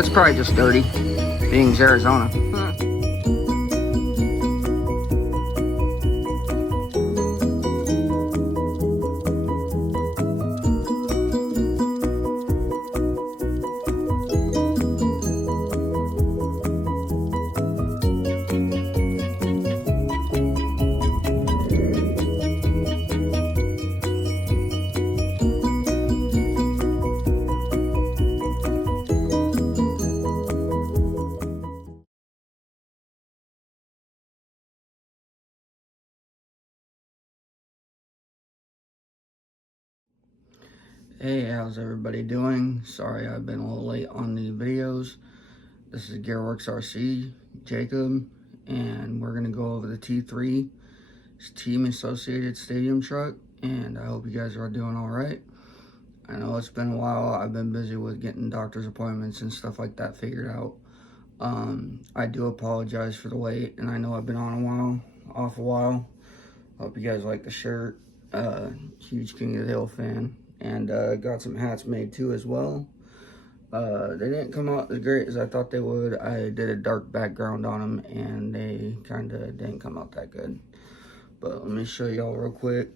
It's probably just dirty, being Arizona. Hey, how's everybody doing? Sorry I've been a little late on the videos. This is Gearworks RC, Jacob, and we're going to go over the T3 Team Associated Stadium truck, and I hope you guys are doing alright. I know it's been a while. I've been busy with getting doctor's appointments and stuff like that figured out. I do apologize for the wait, and I know I've been on off a while. Hope you guys like the shirt. Huge King of the Hill fan. And got some hats made too as well. They didn't come out as great as I thought they would. I did a dark background on them and they kind of didn't come out that good. But let me show y'all real quick.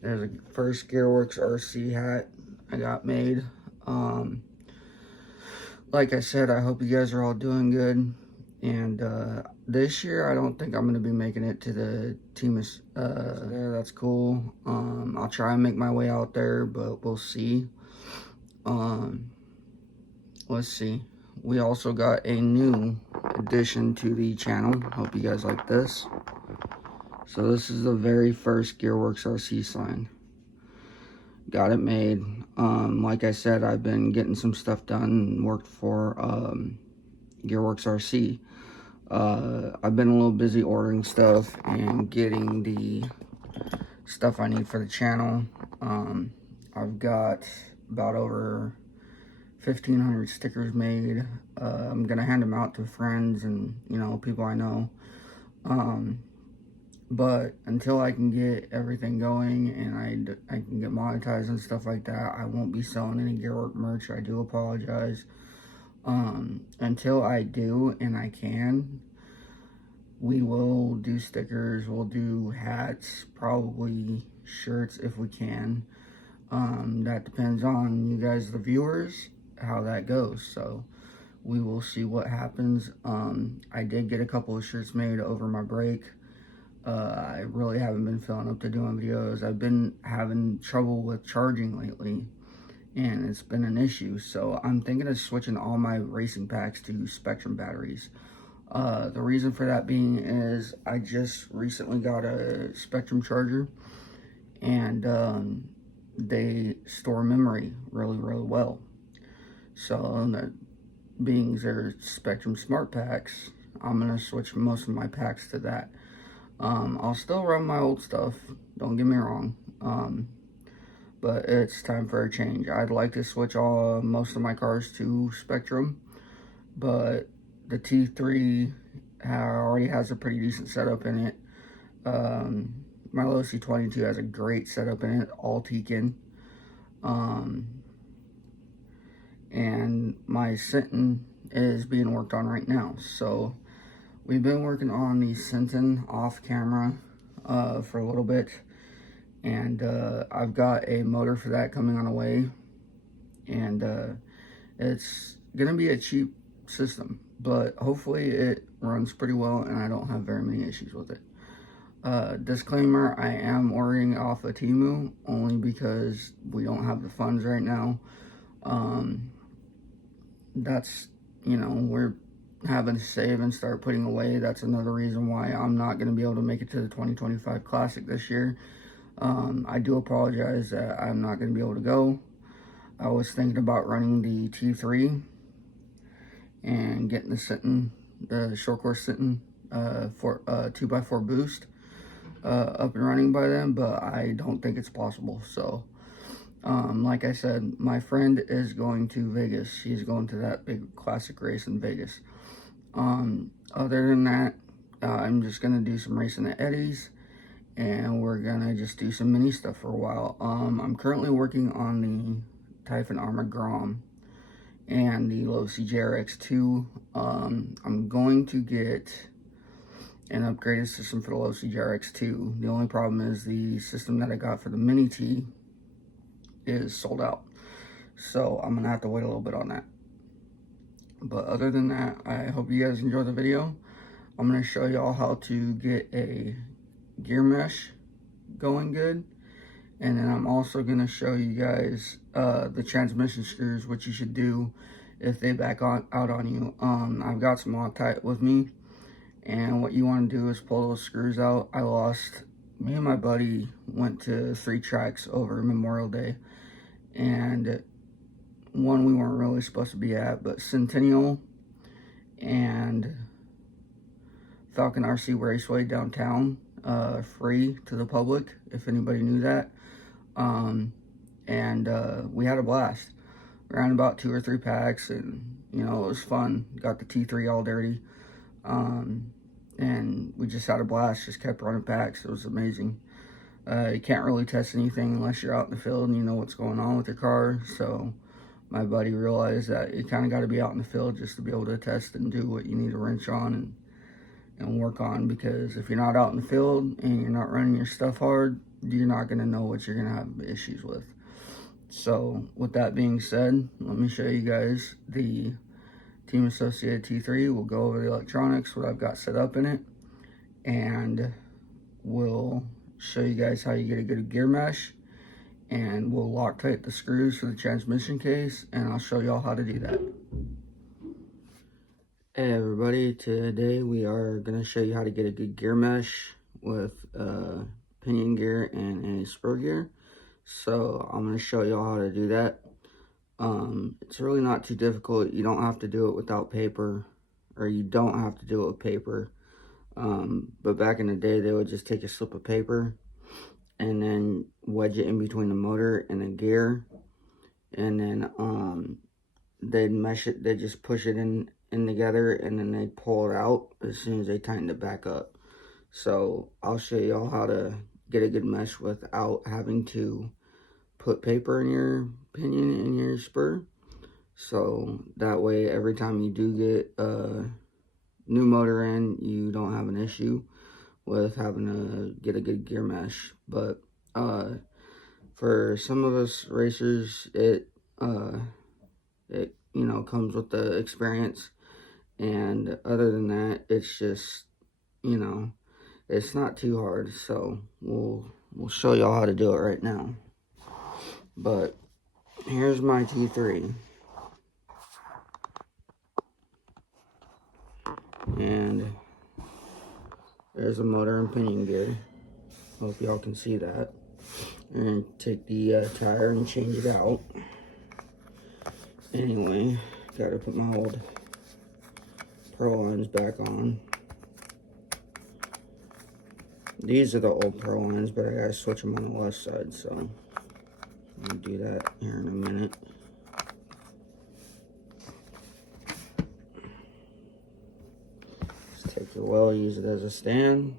There's a first Gearworks RC hat I got made. Like I said, I hope you guys are all doing good. And this year, I don't think I'm going to be making it to the team. There, that's cool. I'll try and make my way out there, but we'll see. Let's see. We also got a new addition to the channel. Hope you guys like this. So this is the very first Gearworks RC sign. Got it made. Like I said, I've been getting some stuff done and worked for Gearworks RC. I've been a little busy ordering stuff and getting the stuff I need for the channel. I've got about over 1,500 stickers made. I'm gonna hand them out to friends and, you know, people I know. But until I can get everything going and I can get monetized and stuff like that, I won't be selling any Gearworks merch. I do apologize. Until I do and I can, we will do stickers, we'll do hats, probably shirts if we can. That depends on you guys, the viewers, how that goes. So we will see what happens. I did get a couple of shirts made over my break. I really haven't been feeling up to doing videos. I've been having trouble with charging lately, and it's been an issue. So I'm thinking of switching all my racing packs to Spektrum batteries. The reason for that being is I just recently got a Spektrum charger, and they store memory really well. So that being their Spektrum smart packs, I'm gonna switch most of my packs to that. I'll still run my old stuff, don't get me wrong, but it's time for a change. I'd like to switch most of my cars to Spektrum, but the T3 already has a pretty decent setup in it. My Low C22 has a great setup in it, all Tekin. And my Sinton is being worked on right now. So we've been working on the Sinton off camera for a little bit. And I've got a motor for that coming on the way. And it's going to be a cheap system, but hopefully it runs pretty well and I don't have very many issues with it. Disclaimer, I am ordering off of Temu only because we don't have the funds right now. That's, you know, we're having to save and start putting away. That's another reason why I'm not going to be able to make it to the 2025 Classic this year. I do apologize that I'm not going to be able to go. I was thinking about running the T3 and getting the Sinton, the short course Sinton 2x4 boost up and running by then, but I don't think it's possible. So like I said, my friend is going to Vegas. She's going to that big classic race in Vegas. Other than that, I'm just gonna do some racing at Eddie's, and we're gonna just do some mini stuff for a while. I'm currently working on Typhon Armored Grom and the Losi JRX2. I'm going to get an upgraded system for the Losi JRX2. The only problem is the system that I got for the Mini T is sold out. So I'm going to have to wait a little bit on that. But other than that, I hope you guys enjoy the video. I'm going to show y'all how to get a gear mesh going good. And then I'm also going to show you guys the transmission screws, what you should do if they back out on you. I've got some Loctite with me. And what you want to do is pull those screws out. Me and my buddy went to 3 tracks over Memorial Day. And one we weren't really supposed to be at, but Centennial and Falcon RC Raceway downtown, free to the public, if anybody knew that. We had a blast. We ran about 2 or 3 packs, and you know, it was fun. Got the T3 all dirty. And we just had a blast, just kept running packs. It was amazing. You can't really test anything unless you're out in the field and you know what's going on with your car. So my buddy realized that you kind of got to be out in the field just to be able to test and do what you need to wrench on and work on, because if you're not out in the field and you're not running your stuff hard, you're not going to know what you're going to have issues with. So with that being said, let me show you guys the Team Associated T3. We'll go over the electronics, what I've got set up in it, and we'll show you guys how you get a good gear mesh, and we'll Loctite the screws for the transmission case, and I'll show y'all how to do that. Hey everybody, today we are going to show you how to get a good gear mesh with pinion gear and a spur gear. So I'm going to show y'all how to do that. It's really not too difficult. You don't have to do it without paper, or you don't have to do it with paper. But back in the day, they would just take a slip of paper and then wedge it in between the motor and the gear, and then they'd mesh it. They just push it in together, and then they pull it out as soon as they tighten it back up. So I'll show y'all how to get a good mesh without having to put paper in your pinion and your spur. So that way, every time you do get a new motor in, you don't have an issue with having to get a good gear mesh. But for some of us racers, it you know, comes with the experience. And other than that, it's just, you know, it's not too hard. So we'll show y'all how to do it right now. But here's my T3. And there's a motor and pinion gear. Hope y'all can see that. And take the tire and change it out. Anyway, gotta put my old Pro lines back on. These are the old Pro lines, but I gotta switch them on the left side, so I'll do that here in a minute. Just take your wheel, use it as a stand.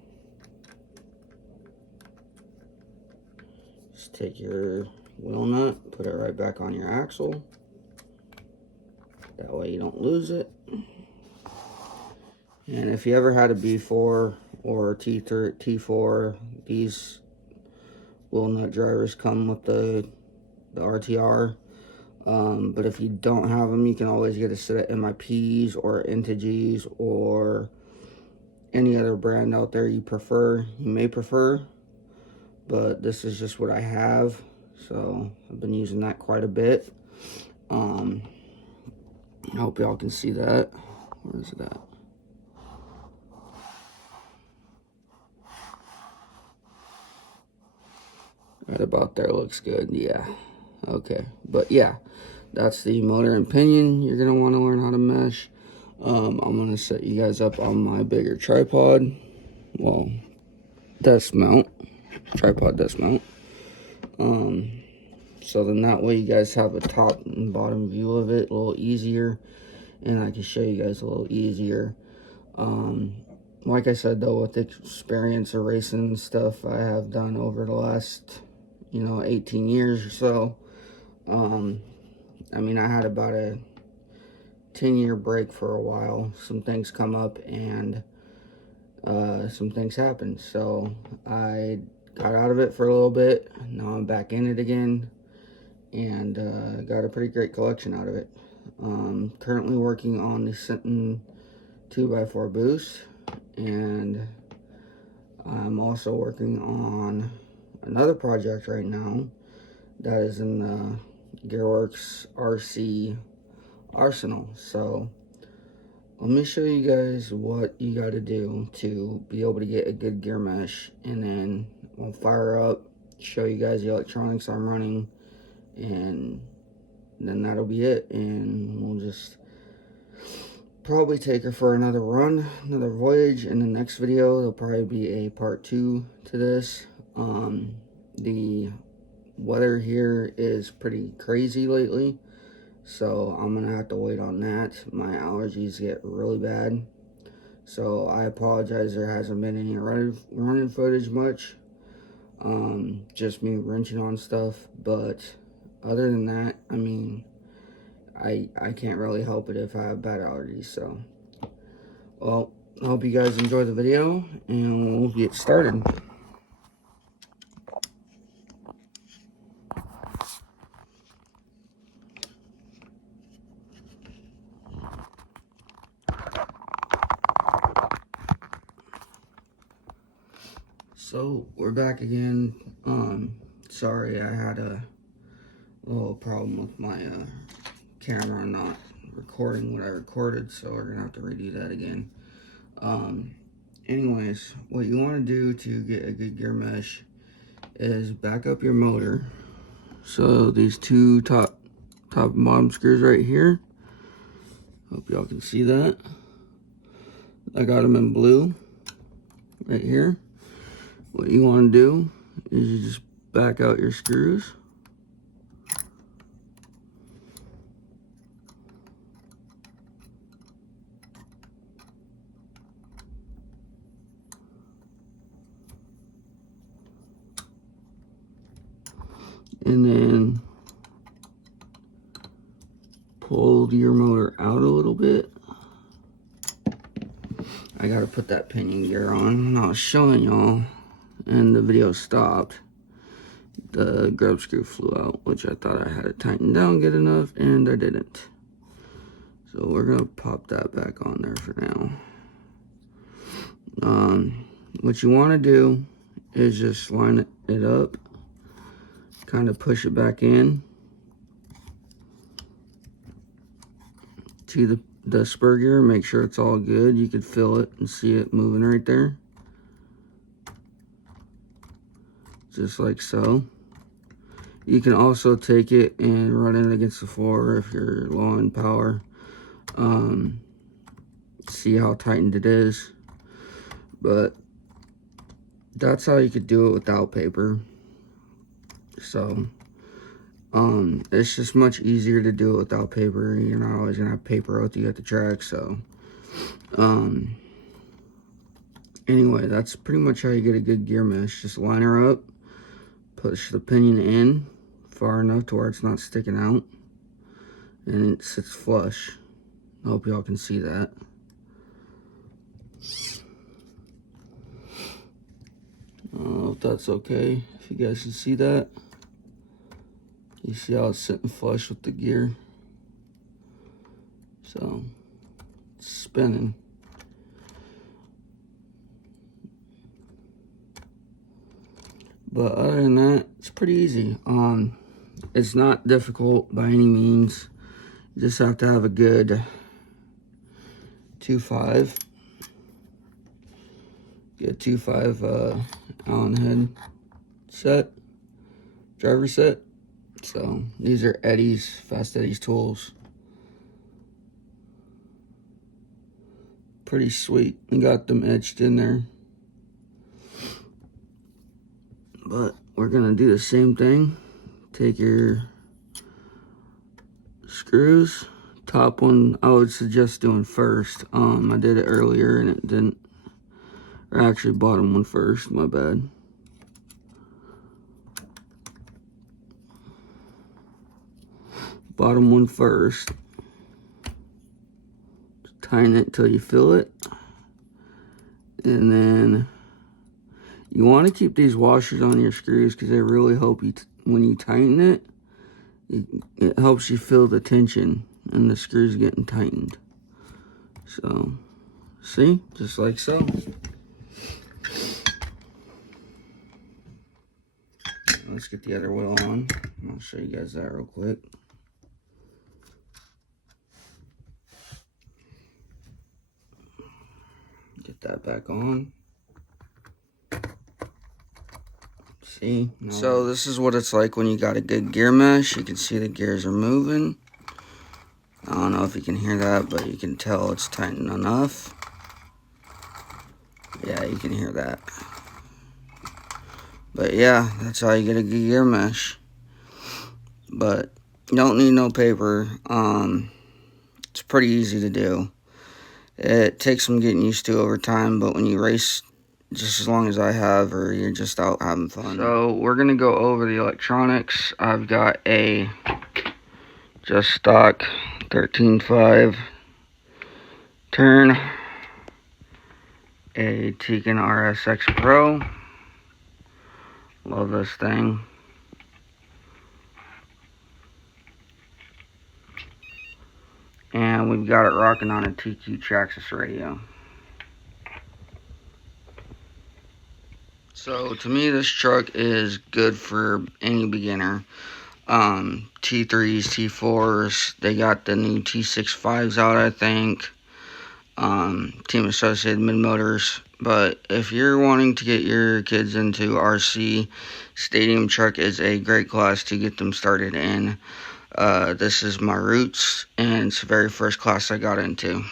Just take your wheel nut, put it right back on your axle. That way you don't lose it. And if you ever had a B4 or T4, these wheel nut drivers come with the RTR. But if you don't have them, you can always get a set of MIPs or Integis or any other brand out there you may prefer. But this is just what I have, so I've been using that quite a bit. I hope y'all can see that. Where is it at? Right about there, looks good. Yeah, okay. But yeah, that's the motor and pinion you're gonna want to learn how to mesh. I'm gonna set you guys up on my bigger tripod, well, desk mount, tripod desk mount. So then that way you guys have a top and bottom view of it a little easier, and I can show you guys a little easier. Like I said though, with the experience of racing and stuff I have done over the last, you know, 18 years or so, I mean, I had about a 10-year break for a while. Some things come up and some things happened. So I got out of it for a little bit. Now I'm back in it again, and got a pretty great collection out of it. Currently working on the Sinton 2x4 boost, and I'm also working on another project right now that is in the Gearworks RC arsenal. So let me show you guys what you got to do to be able to get a good gear mesh, and then we'll fire up, show you guys the electronics I'm running, and then that'll be it. And we'll just probably take her for another run, another voyage. In the next video, there'll probably be a part 2 to this. The weather here is pretty crazy lately, so I'm gonna have to wait on that. My allergies get really bad, so I apologize there hasn't been any running footage much. Just me wrenching on stuff, but other than that, I mean, I can't really help it if I have bad allergies. So, well, I hope you guys enjoy the video, and we'll get started. So we're back again. Sorry, I had a little problem with my camera not recording what I recorded, so we're gonna have to redo that again. Anyways, what you want to do to get a good gear mesh is back up your motor. So these two top and bottom screws right here, hope y'all can see that. I got them in blue right here. What you want to do is you just back out your screws. And then pull your motor out a little bit. I gotta put that pinion gear on. And I was showing y'all, and the video stopped. The grub screw flew out, which I thought I had it tightened down good enough, and I didn't. So we're gonna pop that back on there for now. What you want to do is just line it up, kind of push it back in to the spur gear, make sure it's all good. You could feel it and see it moving right there, just like so. You can also take it and run it against the floor if you're low on power. See how tightened it is. But that's how you could do it without paper. So it's just much easier to do it without paper. You're not always gonna have paper with you at the track. So anyway, that's pretty much how you get a good gear mesh. Just line her up, push the pinion in far enough to where it's not sticking out, and it sits flush. I hope y'all can see that. If that's okay, if you guys can see that. You see how it's sitting flush with the gear? So, it's spinning. But other than that, it's pretty easy. It's not difficult by any means. You just have to have a good 2.5. Get 2.5 Allen head set, driver set. So these are Eddie's, Fast Eddie's tools. Pretty sweet. We got them etched in there. But we're gonna do the same thing. Take your screws. Top one I would suggest doing first. I did it earlier and it didn't. Or actually bottom one first, my bad. bottom one first. Tighten it till you feel it. And then you want to keep these washers on your screws because they really help you, when you tighten it, it helps you feel the tension and the screws getting tightened. So, see, just like so. Let's get the other wheel on. I'll show you guys that real quick. Get that back on. See? So this is what it's like when you got a good gear mesh. You can see the gears are moving. I don't know if you can hear that, but you can tell it's tightened enough. Yeah, you can hear that. But yeah, that's how you get a good gear mesh. But you don't need no paper. It's pretty easy to do. It takes some getting used to over time, but when you race just as long as I have, or you're just out having fun. So we're gonna go over the electronics. I've got a just stock 13.5 turn, a Tekin RSX Pro. Love this thing. And we've got it rocking on a TQ Traxxas radio. So to me, this truck is good for any beginner. T3s, T4s, they got the new T65s out, I think. Team Associated Mid Motors. But if you're wanting to get your kids into RC, Stadium Truck is a great class to get them started in. This is my roots, and it's the very first class I got into.